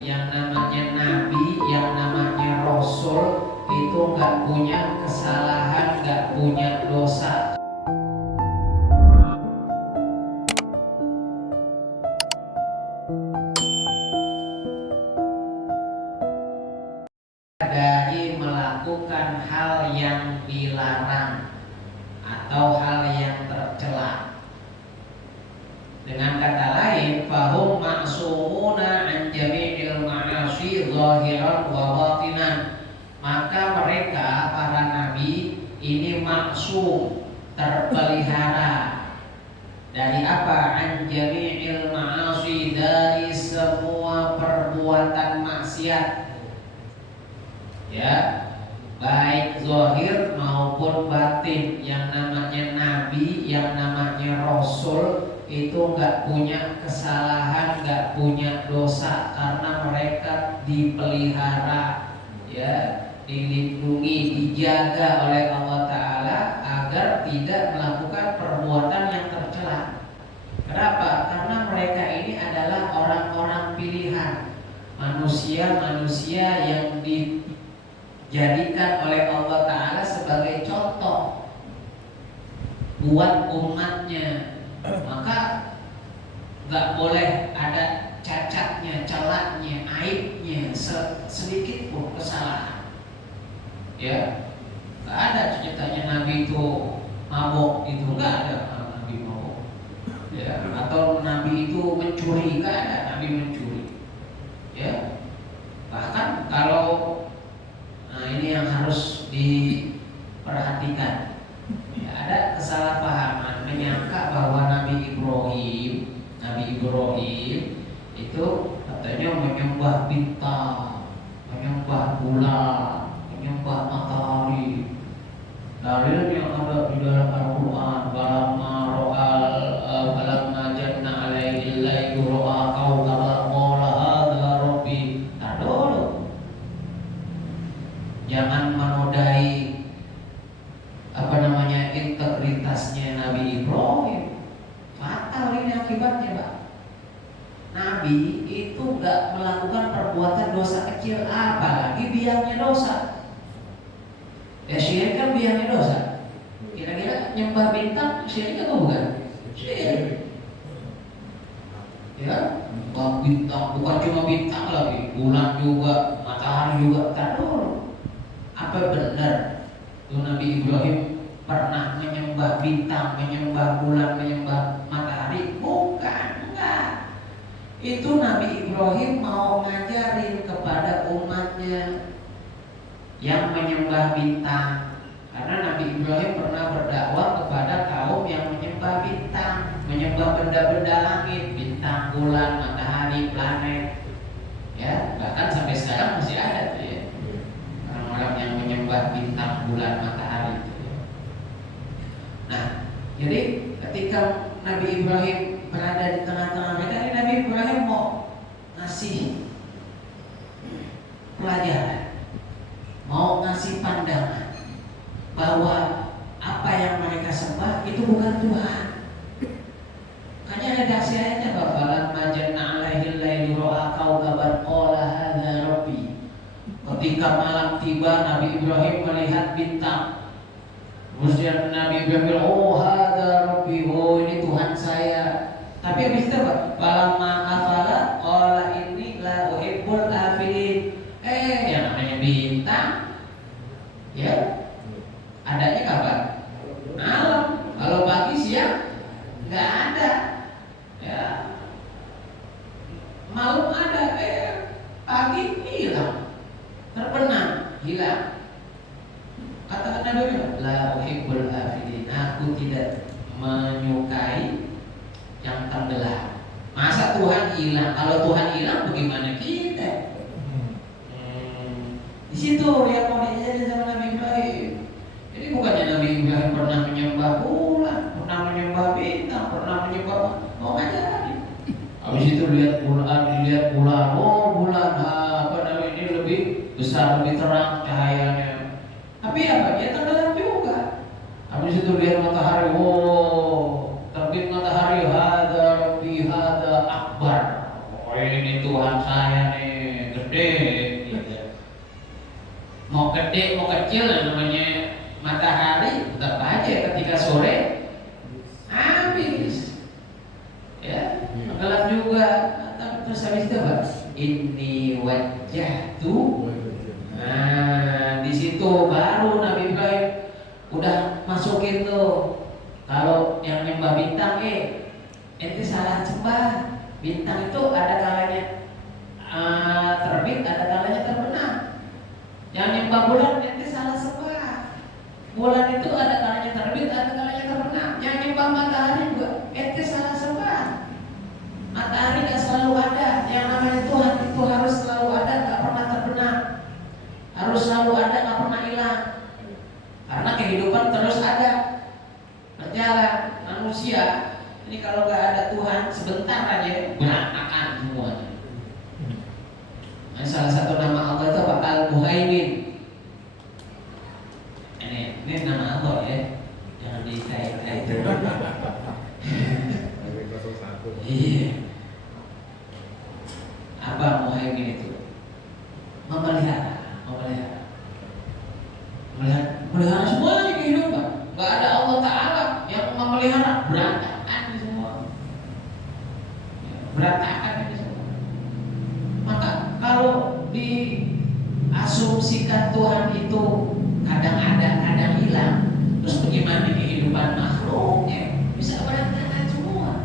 Yang namanya nabi, yang namanya rasul itu nggak punya kesalahan, nggak punya dosa. Dari melakukan hal yang dilarang atau hal yang tercela. Dengan kata lain, fahum ma'sumuna an jami'il ma'asi zahiran wa batinan. Maka mereka para nabi ini maksum, terpelihara dari apa? An jami'il ma'asi, dari semua perbuatan maksiat. Ya, baik zahir maupun batin. Yang namanya nabi, yang namanya rasul itu nggak punya kesalahan, nggak punya dosa karena mereka dipelihara, ya, dilindungi, dijaga oleh Allah Ta'ala agar tidak melakukan perbuatan yang tercela. Kenapa? Karena mereka ini adalah orang-orang pilihan, manusia-manusia yang dijadikan oleh Allah Ta'ala sebagai contoh buat umatnya. Maka nggak boleh ada cacatnya, celaknya, aibnya, sedikit pun kesalahan. Ya, nggak ada ceritanya Nabi itu mabok, itu nggak ada Nabi mabok. Ya, atau Nabi itu mencuri, nggak ada Nabi mencuri. Ya, bahkan kalau ini yang harus diperhatikan. Ya, ada kesalahpahaman menyangka bahwa Nabi Ibrahim itu katanya menyembah bintang, menyembah bulan, menyembah matahari. Dalilnya ada di dalam Al-Quran. Balamma janna alaihi lailu ra'a kawkaba qala hadza rabbi. Nah dulu, jangan menodai integritasnya Nabi Ibrahim. Fatal ini akibatnya, Pak. Nabi itu nggak melakukan perbuatan dosa kecil, apalagi biangnya dosa. Ya syirik kan biangnya dosa. Kira-kira nyembah bintang syirik atau bukan? Syirik. Ya, nyembah bintang, bukan cuma bintang lagi, bulan juga, matahari juga. Kan dulu, apa benar tuh Nabi Ibrahim pernah menyembah bintang, menyembah bulan, menyembah matahari? Bukan, enggak. Itu Nabi Ibrahim mau ngajarin kepada umatnya yang menyembah bintang. Karena Nabi Ibrahim pernah berdakwah kepada kaum yang menyembah bintang, menyembah benda-benda langit, bintang, bulan, matahari, planet. Ya, bahkan sampai sekarang masih ada tuh ya, orang-orang yang menyembah bintang, bulan, matahari. Nah, jadi ketika Nabi Ibrahim berada di tengah-tengah mereka, ini Nabi Ibrahim mau ngasih pelajaran, mau ngasih pandangan bahwa apa yang mereka sembah itu bukan Tuhan. Hanya redaksi ayatnya, bafalamma janna alaihi lailu ra'a kawkaban qala hadza rabbi. Ketika malam tiba, Nabi Ibrahim melihat bintang. Kemudian Nabi Ibrahim bilang, oh hadza rabbi, oh ini Tuhan saya. Tapi habis itu apa? Falamma afala qala inni la uhibbul afilin. Yang namanya bintang, ya, adanya kapan? Malam. Kalau pagi siang nggak ada. Ya, malam ada, pagi hilang, terbenam, hilang. Kata Nabi, la uhibbul afilin, aku tidak menyukai yang tenggelam. Masa Tuhan hilang? Kalau Tuhan hilang, bagaimana kita? Di situ yang mau diajarin sama Nabi Ibrahim. Jadi bukannya Nabi Ibrahim pernah menyembah bulan, pernah menyembah bintang, pernah menyembah, mau ngajarin. Habis itu lihat bulan, oh bulan, apa namanya, ini lebih besar, lebih terang cahayanya. Tapi apa? Dia tenggelam juga. Habis itu lihat matahari, oh terbit matahari, hadza rabbi hadza akbar. Oh ini Tuhan saya nih. gede mau kecil, namanya matahari tetap aja ketika sore habis. Ya, gelap juga. Terus habis itu apa? Inni wajjahtu. Nah, di situ baru Nabi Ibrahim udah masukin tuh. Kalau yang nyembah bintang, ente salah sembah. Bintang itu ada kalanya terbit, ada kalanya terbenam. Yang nyembah bulan, ente salah sembah. Bulan itu ada kalanya terbit, ada kalanya terbenam. Yang nyembah matahari juga, ente salah sembah. Matahari gak selalu ada. Yang namanya Tuhan itu harus selalu ada, gak pernah terbenam. Harus selalu ada, gak pernah hilang. Karena kehidupan terus ada, berjalan. Manusia ini kalau gak ada Tuhan sebentar aja berantakan semuanya. Nah, salah satu nama Allah itu apa? Al-Muhaimin. Ini nama Allah ya, jangan dikait-kait. Iya. Apa Muhaimin itu? Memelihara semuanya kehidupan. Gak ada Allah Ta'ala yang memelihara, berantakan semua. Berantakan ini semua. Maka kalau diasumsikan Tuhan itu kadang ada, kadang hilang, terus bagaimana kehidupan makhluknya bisa berantakan semua.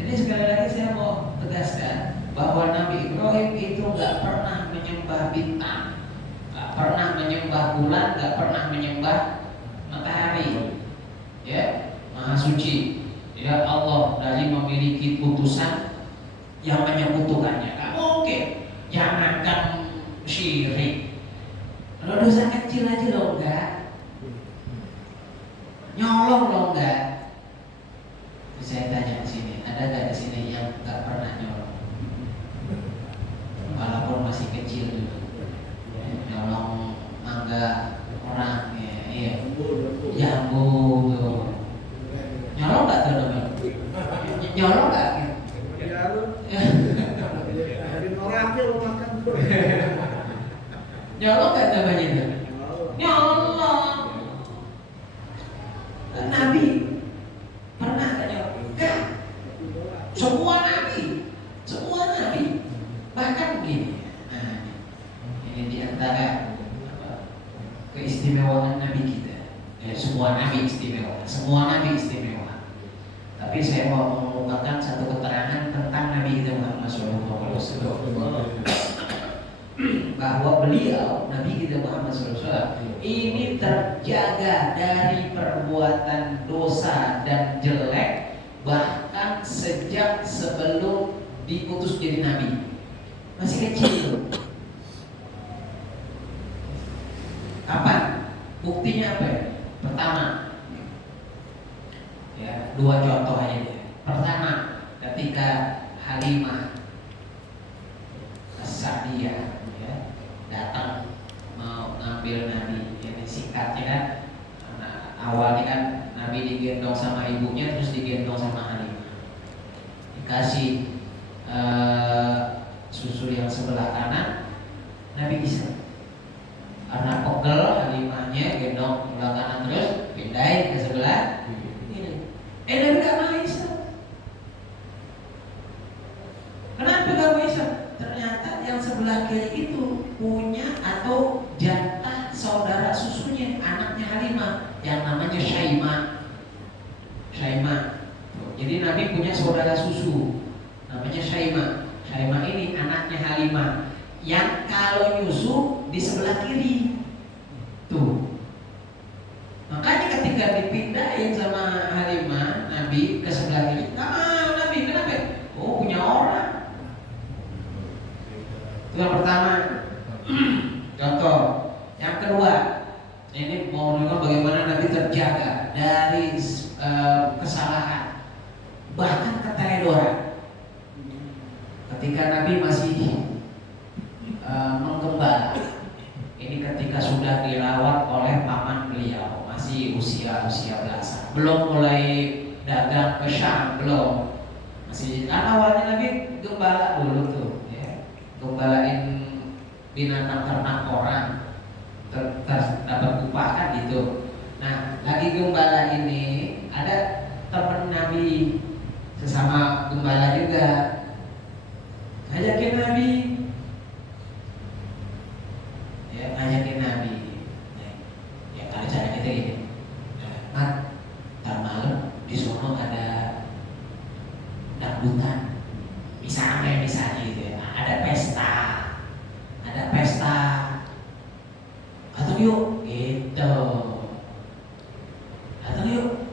Jadi sekali lagi saya mau tegaskan bahwa Nabi Ibrahim itu gak pernah menyembah bintang, gak pernah menyembah bulan, gak pernah menyembah matahari. Ya, Maha Suci. Ya Allah dari memiliki putusan yang menyekutukannya. Gak mungkin. Jangankan syirik, kalau dosa kecil aja lo enggak, nyolong lo enggak. Saya tanya di sini, ada nggak di sini yang nggak pernah nyolong? Walaupun masih kecil dulu, nyolong mangga orang, iya, jambu tuh. Nyolong nggak tuh namanya? Nyolong nggak? Nyolong nggak namanya itu? Nyolong. Nabi pernah nggak nyolong? Enggak. Semua nabi, bahkan begini. Nah, ini diantara keistimewaan Nabi kita. Ya, semua nabi istimewa. Tapi saya mau mengungkapkan satu keterangan tentang Nabi kita Muhammad SAW, bahwa beliau Nabi kita Muhammad SAW ini terjaga dari perbuatan dosa dan jelek bahkan sejak sebelum diutus jadi Nabi. Masih kecil. Kapan? Buktinya apa ya? Pertama, ya, dua contoh aja. Pertama, ketika Halimah As-Sa'diyah datang mau ngambil Nabi, ini singkatnya kan, awalnya kan Nabi digendong sama ibunya, terus digendong sama Halimah, dikasih susu yang sebelah kanan, Nabi bisa karena pegel Halimahnya gendong sebelah kanan terus pindahin ke sebelah ini. Nabi gak mau Islam. Kenapa gak mau Islam? Ternyata yang sebelah kiri itu punya atau jatah saudara susunya, anaknya Halimah yang namanya Syaimah. Jadi Nabi punya saudara susu namanya Syaimah. Syaimah ini anaknya Halimah yang kalau nyusu di sebelah kiri tuh. Makanya ketika dipindahin sama Halimah Nabi ke sebelah kiri, nggak mau Nabi. Kenapa? Oh, punya orang. Itu yang pertama. Contoh. Yang kedua, ini mau menunjukkan bagaimana Nabi terjaga dari kesalahan, bahkan keteledoran. Ketika Nabi masih menggembala, ini ketika sudah dirawat oleh paman beliau, masih usia belasan, belum mulai dagang ke Syam, belum, masih kan awalnya Nabi gembala dulu tuh, ya, gembalain binatang ternak orang, dapat upah kan gitu. Nah, lagi gembala ini ada teman Nabi sesama gembala juga, ngajakin Nabi, ya ngajakin Nabi, ya kalau cara kita gini, Mat, ntar malam di sono ada dangdutan, misalnya gitu ya, ada pesta, atau yuk, gitu, atau yuk,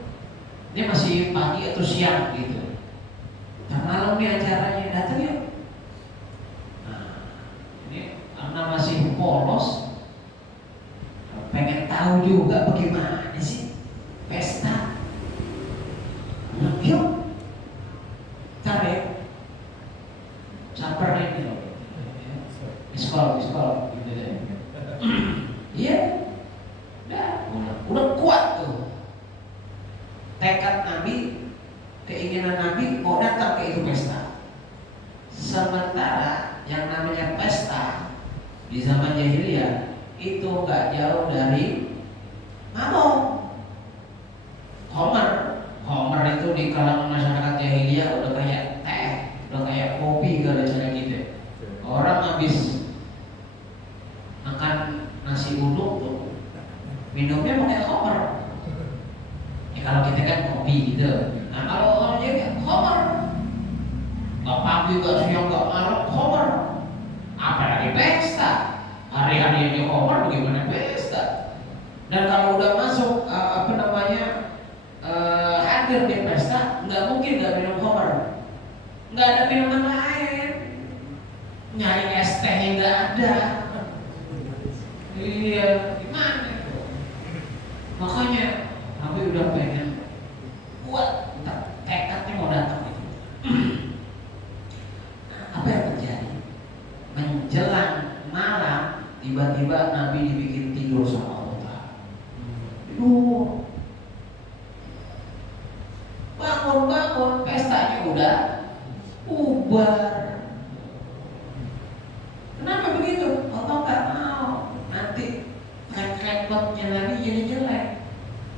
ini masih pagi atau siang gitu, ntar malam nih acaranya, datang yuk. Nah, ini karena masih polos, pengen tahu juga bagaimana sih pesta. Yuk, ntar ya, samperin gitu, miskol gitu deh. Iya, udah kuat tuh tekad Nabi, keinginan Nabi mau datang ke itu pesta. Sementara yang namanya pesta di zaman jahiliyah itu nggak jauh dari mabok. Homer itu di kalangan masyarakat jahiliyah udah kayak teh, udah kayak kopi kalau cara gitu. Orang habis makan nasi uduk tuh minumnya pakai homer. Ya kalau kita kan kopi gitu. Nah kalau orang jadi homer, nggak pagi nggak siang nggak malam homer. Apalagi pesta, hari-hari aja homer, bagaimana pesta? Dan kalau udah masuk hadir di pesta, nggak mungkin nggak minum homer. Nggak ada minuman lain, nyari es tehnya nggak ada. Iya, gimana itu? Makanya Nabi udah pengen buat tekadnya mau datang gitu. Apa yang terjadi? Menjelang malam tiba-tiba Nabi dibikin tidur sama Allah. Tidur. Bangun, pestanya udah bubar. Kenapa begitu? Allah nggak mau nanti rekod-rekodnya Nabi jadi jelek.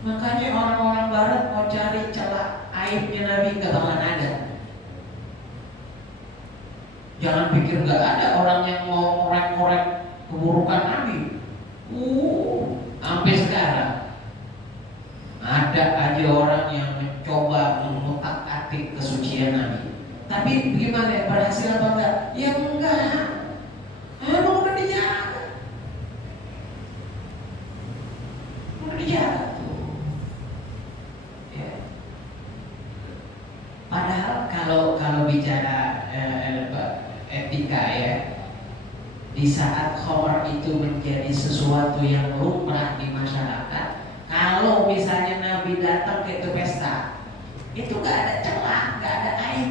Makanya orang-orang Barat mau cari celah aibnya Nabi nggak bakalan ada. Jangan pikir nggak ada orang yang mau ngorek-ngorek keburukan Nabi. Sampai sekarang ada aja orang yang mencoba mengutak-atik kesucian Nabi. Tapi bagaimana ya? Berhasil apa enggak? Ya enggak. Emang udah dijaga. Udah dijaga tuh. Ya. Padahal kalau bicara etika ya, di saat khamar itu menjadi sesuatu yang lumrah di masyarakat, kalau misalnya Nabi datang ke itu pesta, itu nggak ada celah, nggak ada aib.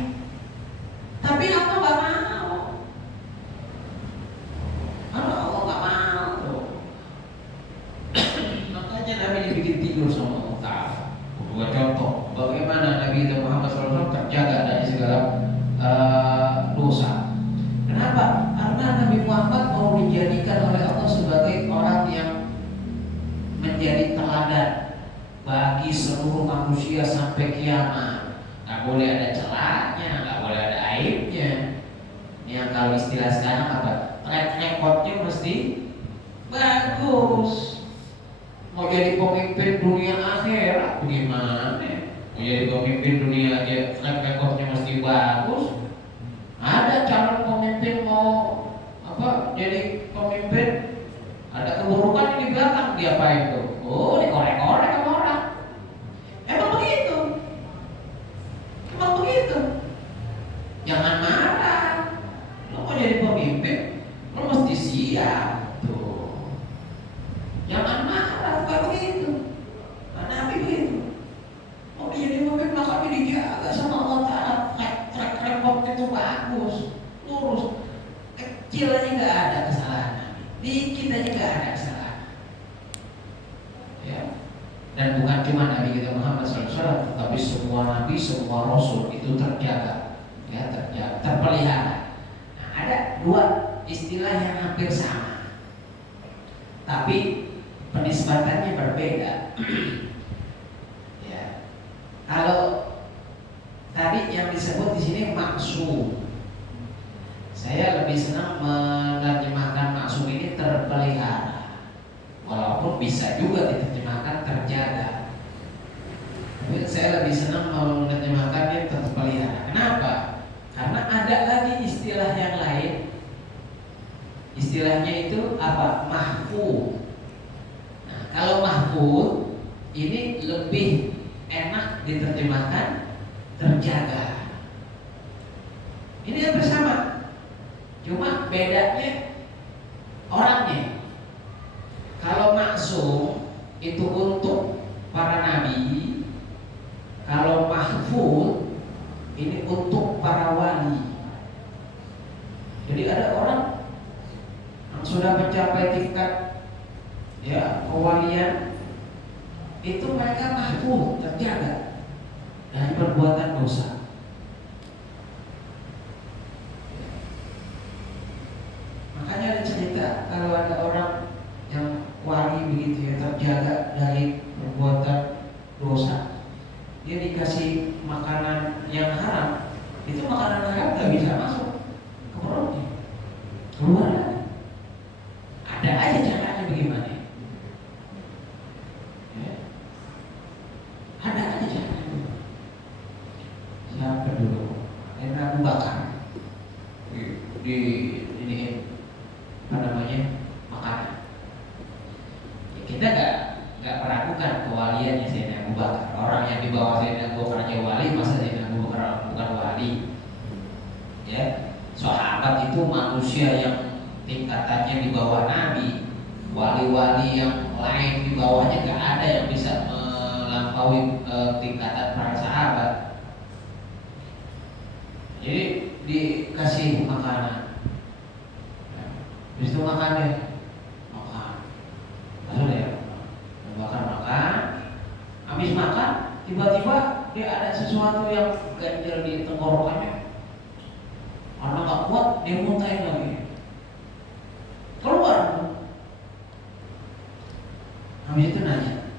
Tapi Allah nggak mau. Allah nggak mau. Makanya Nabi dibikin tidur sama Allah Ta'ala. Dua contoh bagaimana Nabi Muhammad SAW terjaga dari segala dosa. Kenapa? Karena Nabi Muhammad mau dijadikan oleh Allah sebagai orang yang menjadi teladan bagi seluruh manusia sampai kiamat. Nggak boleh ada celahnya, nggak boleh ada aibnya. Yang kalau istilah sekarang apa? Track recordnya mesti bagus. Mau jadi pemimpin dunia akhirat bagaimana? Mau jadi pemimpin dunia aja track recordnya mesti bagus. Ada calon pemimpin mau jadi pemimpin, ada keburukan di belakang, dia apa itu? Oh, dikorek-korek sama orang. Emang begitu. Jangan marah. Lo mau jadi pemimpin, lo mesti siap tuh. Jangan marah, bukan begitu. Nabi begitu. Mau jadi pemimpin makanya dijaga sama Allah Ta'ala. Track record itu bagus, lurus. Kecil aja nggak ada kesalahan Nabi, dikit aja nggak ada kesalahan. Ya. Dan bukan cuma Nabi kita Muhammad SAW, tapi semua Nabi, semua Rasul itu terjaga, ya, terjaga, terpelihara. Nah, ada dua istilah yang hampir sama. tapi penisbatannya berbeda. Ya. Kalau tadi yang disebut di sini maksum, saya lebih senang menerjemahkan maksum ini terpelihara, walaupun bisa juga diterjemahkan terjaga. Tapi saya lebih senang menerjemahkannya terpelihara. Kenapa? Karena ada lagi istilah yang lain. Istilahnya itu apa? Mahfuz. Nah, kalau mahfuz ini lebih enak diterjemahkan terjaga. Ini hampir sama, cuma bedanya orangnya. Kalau maksum itu untuk para nabi, kalau mahfuz ini untuk para wali. Jadi ada orang yang sudah mencapai tingkat ya kewalian, itu mereka mahfuz, terjaga dari perbuatan dosa. Makanya ada cerita kalau ada orang yang wali begitu ya, terjaga dari perbuatan dosa, dia dikasih makanan yang haram, itu makanan haram nggak bisa masuk ke perutnya, keluar lagi. Ada aja caranya bagaimana? Ya. Ada aja caranya. Siapa dulu? Abu Bakar di ini apa namanya makanan. Ya, kita nggak meragukan kewaliannya Sayyidina Abu Bakar. Orang yang di bawah Sayyidina Abu Bakar aja wali, masa Sayyidina Abu Bakar bukan wali? Ya, sahabat itu manusia yang tingkatannya di bawah Nabi. Wali-wali yang lain di bawahnya nggak ada yang bisa melampaui tingkatan para sahabat. Jadi dikasih makanan, habis itu makan deh, makan, lalu deh, makan, habis makan tiba-tiba dia ada sesuatu yang ganjel di tenggorokannya, karena nggak kuat dia muntahin lagi, keluar. Habis itu nanya,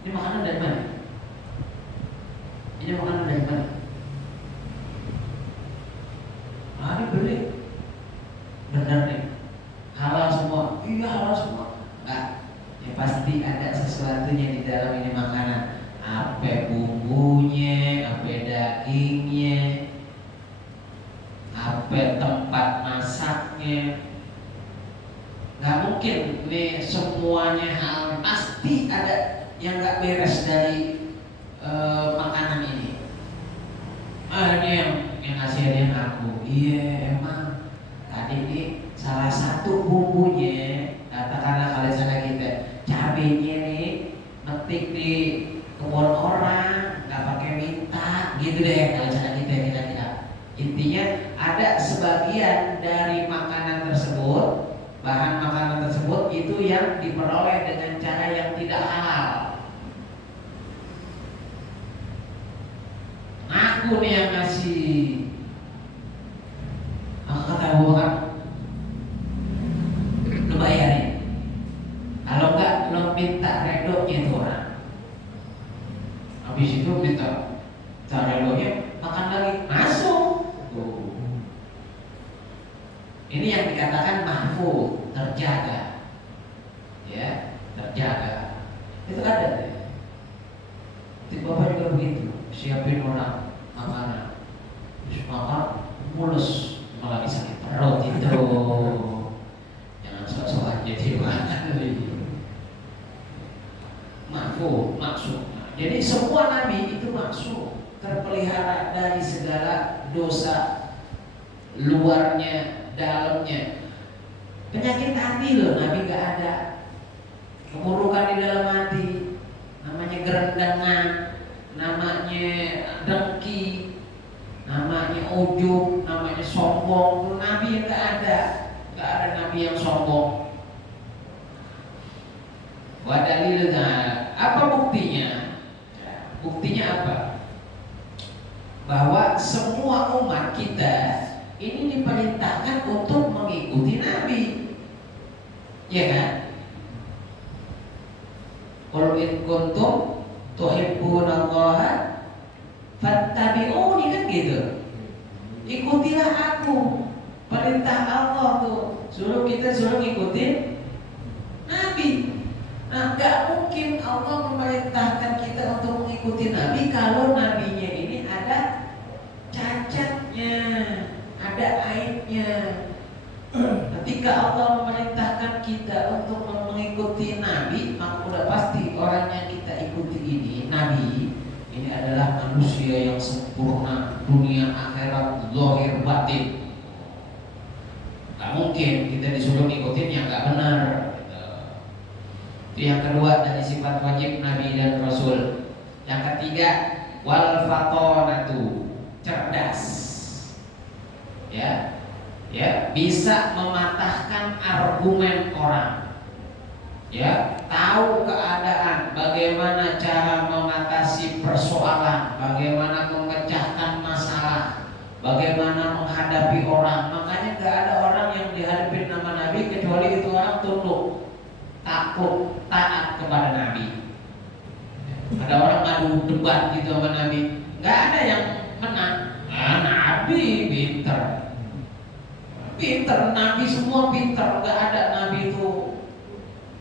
ini makanan dari mana? Ini makanan dari mana? Ini beli, benar nih, halal semua. Iya halal semua. Enggak, ya pasti ada sesuatunya di dalam ini makanan. Apa bumbunya, apa dagingnya, apa tempat masaknya. Nggak mungkin nih semuanya hal, pasti ada yang nggak beres dari makanan ini. Ini yang ngasih hadiah aku. Iya emang tadi ini salah satu bumbunya, katakanlah kalau sana kita cabenya nih metik di kebun orang, nggak pakai minta, gitu deh kalau sana kita kira-kira. Intinya ada sebagian dari makanan tersebut, bahan makanan tersebut itu yang diperoleh dengan cara yang tidak halal. Aku nih yang ngasih. Kata Abu Bakar, lo bayarin. Kalau enggak lo minta redonya itu orang. Habis itu minta redonya, makan lagi, masuk. Ini yang dikatakan mahfuz, terjaga. Ya, terjaga. Itu ada. Itu Bapak juga begitu, siapin orang makanan, terus makan mulus. Lagi sakit perut itu, jangan sok-sokan jadi maksud. Jadi semua nabi itu maksud, terpelihara dari segala dosa, luarnya, dalamnya. Penyakit hati loh, nabi gak ada. Keburukan di dalam hati, namanya gerendangan, namanya dengki, namanya ujub, namanya sombong. Nabi yang nggak ada nabi yang sombong. Wadalilnya, apa buktinya? Buktinya apa? Bahwa semua umat kita ini diperintahkan untuk mengikuti Nabi, ya kan? in kuntum tuhibbunallaha fattabi'uni, kan gitu. Ikutilah aku. Perintah Allah tuh suruh ngikutin Nabi. Nah, nggak mungkin Allah memerintahkan kita untuk mengikuti Nabi kalau Nabinya ini ada cacatnya, ada aibnya. Ketika Allah memerintahkan kita untuk mengikuti Nabi, maka udah pasti orang yang kita ikuti ini, Nabi ini adalah manusia yang sempurna, dunia akhirat, zahir batin. Gak mungkin kita disuruh ngikutin yang gak benar gitu. Itu yang kedua dari sifat wajib Nabi dan Rasul. Yang ketiga, wal fatonatu, cerdas. Ya, bisa mematahkan argumen orang. Ya, tahu keadaan, bagaimana cara mengatasi persoalan, bagaimana memecahkan masalah, bagaimana menghadapi orang. Makanya gak ada orang yang dihadapi nama Nabi kecuali itu orang tunduk, takut, taat kepada Nabi. Ada orang ngadu debat gitu sama Nabi, gak ada yang menang. Nabi pinter, Nabi semua pinter, gak ada Nabi itu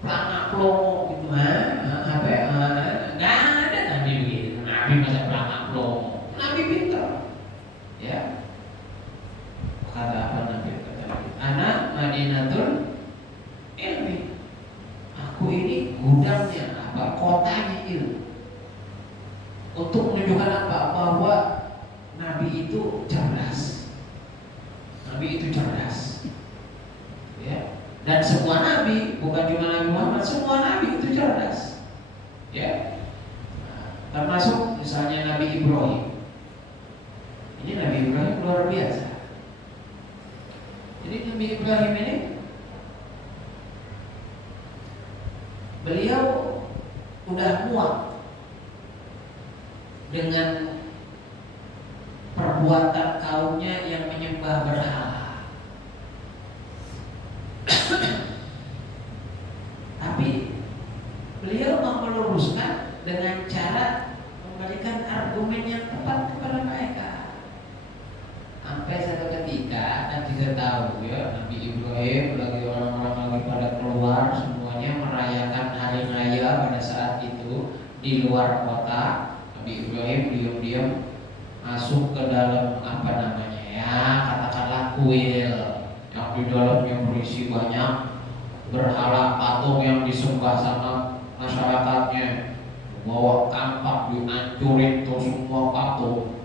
pelangak plomo gitu. Gak ada Nabi begitu. Nabi masa pelangak plomo, Nabi pinter. Ya, kata apa Nabi? Anak Madinatul ilmi. Aku ini gudangnya apa? Kotanya ilmu. Untuk menunjukkan apa? Bahwa Nabi itu cerdas. Nabi itu cerdas. Ya. Dan semua Nabi, bukan cuma Nabi Muhammad, semua Nabi itu cerdas. Ya. Termasuk misalnya Nabi Ibrahim. Ini Nabi Ibrahim luar biasa. Jadi Nabi Ibrahim ini, beliau udah muak dengan perbuatan kaumnya yang menyembah berhala. Tapi beliau mau meluruskan dengan cara memberikan argumen yang tepat kepada mereka. Sampai satu ketika, dan kita tahu ya, Nabi Ibrahim lagi orang-orang lagi pada keluar semuanya merayakan hari raya pada saat itu di luar kota. Nabi Ibrahim diam-diam masuk ke dalam apa namanya ya, katakanlah kuil yang di dalamnya berisi banyak berhala patung yang disembah sama masyarakatnya. Bawa kampak dihancurin tuh semua patung,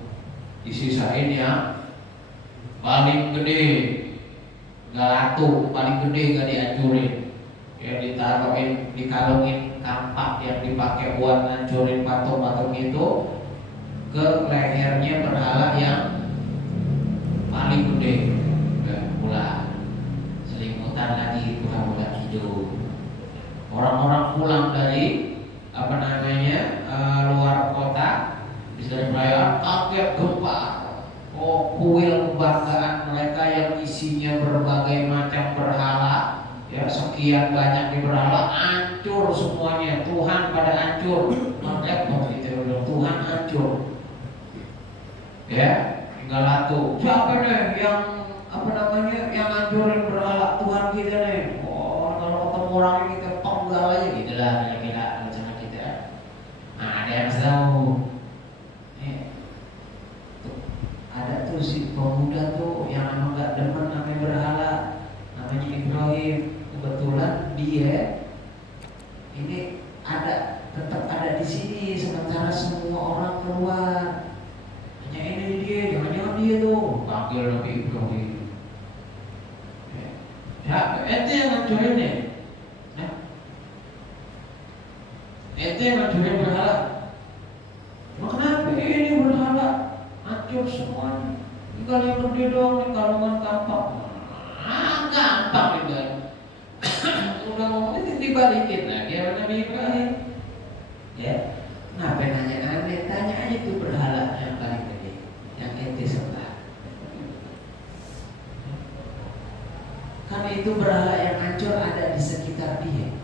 disisain ya paling gede galatu, paling gede gak dihancurin, ya ditaruhin, dikalungin kampak yang dipakai buat hancurin patung-patung itu ke lehernya berhala yang paling gede. Pulang selimutan lagi pura-pura hidup. Orang-orang pulang dari apa namanya luar kota bisa perayaan kaget gempar. Oh, kuil kebanggaan mereka yang isinya berbagai macam berhala, ya sekian banyak di berhala, hancur semuanya. Tuhan pada hancur, repot gitu, Tuhan hancur. Ya, tinggal satu. Siapa nih yang apa namanya yang hancurin berhala Tuhan kita nih? Oh, kalau ketemu orang ini kita penggal aja gitu lah kira-kira rencana kita. Nah, ada yang tahu. Ada tuh si pemuda tuh yang emang gak demen namanya berhala, namanya Ibrahim. Kebetulan dia ini ada, tetap ada di sini sementara semua orang keluar. Hanya ini dia, jangan-jangan dia tuh panggil Nabi Ibrahim. Ya, itu yang hancurin ya. Itu yang hancurin berhala. Emang kenapa ini berhala? Hancur semuanya. Tinggal yang gede dong, nih kalungan kampak. Gampang juga. Udah ngomong ini dibalikin lagi sama Nabi Ibrahim. Ya, kenapa nanya aneh? Tanya aja tuh berhala yang paling gede, yang ente sembah. Kan itu berhala yang hancur ada di sekitar dia.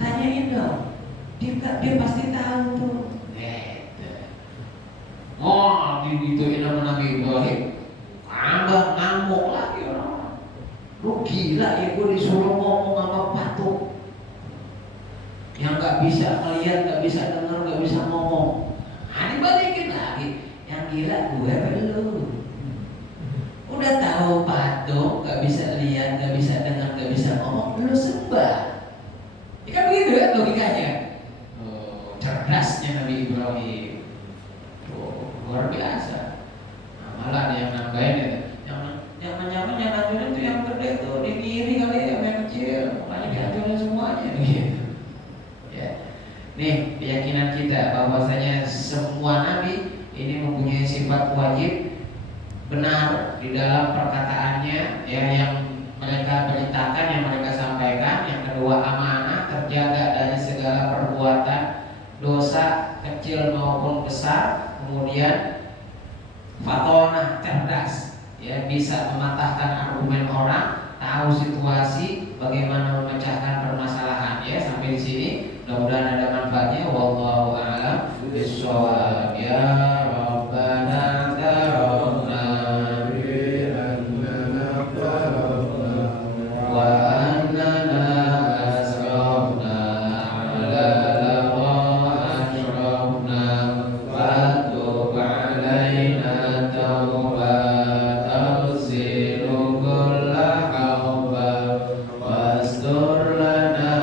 Tanyain dong, Dia pasti tahu tuh. Oh, digituin sama Nabi Ibrahim. Abah ngamuk lagi orang. Lu gila ya, gue disuruh ngomong sama patung yang nggak bisa ngeliat, nggak bisa dengar, nggak bisa ngomong. Dibalikin lagi, yang gila gue apa lu? Udah tahu patung nggak bisa lihat, nggak bisa dengar, nggak bisa ngomong, lu sembah. Ya kan begitu kan logikanya. Cerdasnya Nabi Ibrahim. Luar biasa. Nah, malah ada yang nambahin ya. Yang hancurin itu yang gede tuh, di kiri kali ya, yang kecil. Makanya dihancurin semuanya gitu. Ya. Nih keyakinan kita bahwasanya semua nabi ini mempunyai sifat wajib benar di dalam perkataannya, ya, yang mereka beritakan, yang mereka sampaikan. Yang kedua, amanah, terjaga dari segala perbuatan dosa kecil maupun besar. Kemudian fatonah, cerdas, ya, bisa mematahkan argumen orang, tahu situasi, bagaimana memecahkan permasalahan. Ya, sampai di sini mudah-mudahan ada manfaatnya. Wallahu a'lam bishawab. Ya Rabbana tarabna bi annana tarabna wa annana asrafna ala lama asrafna fatub alaina tawbah tagsilu kulla hawba wastur lana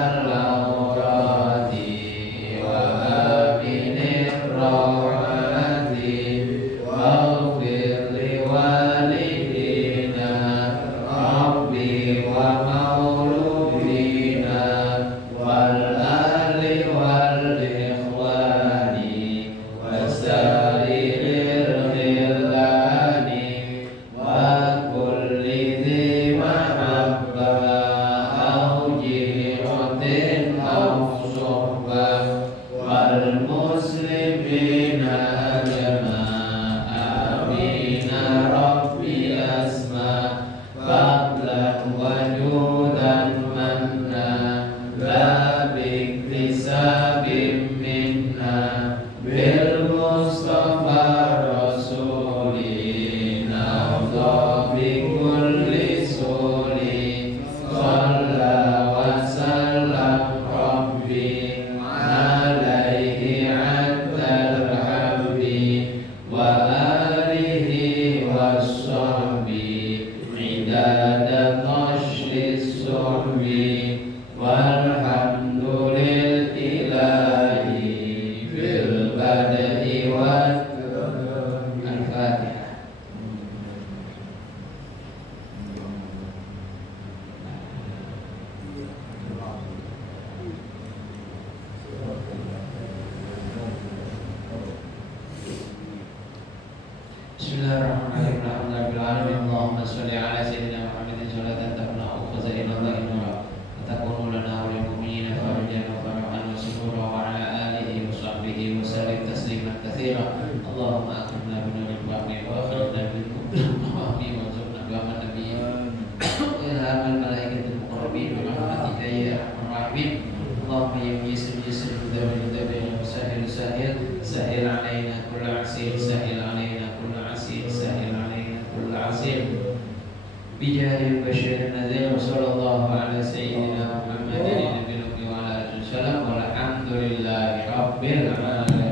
Alhamdulillahirabbil alamin.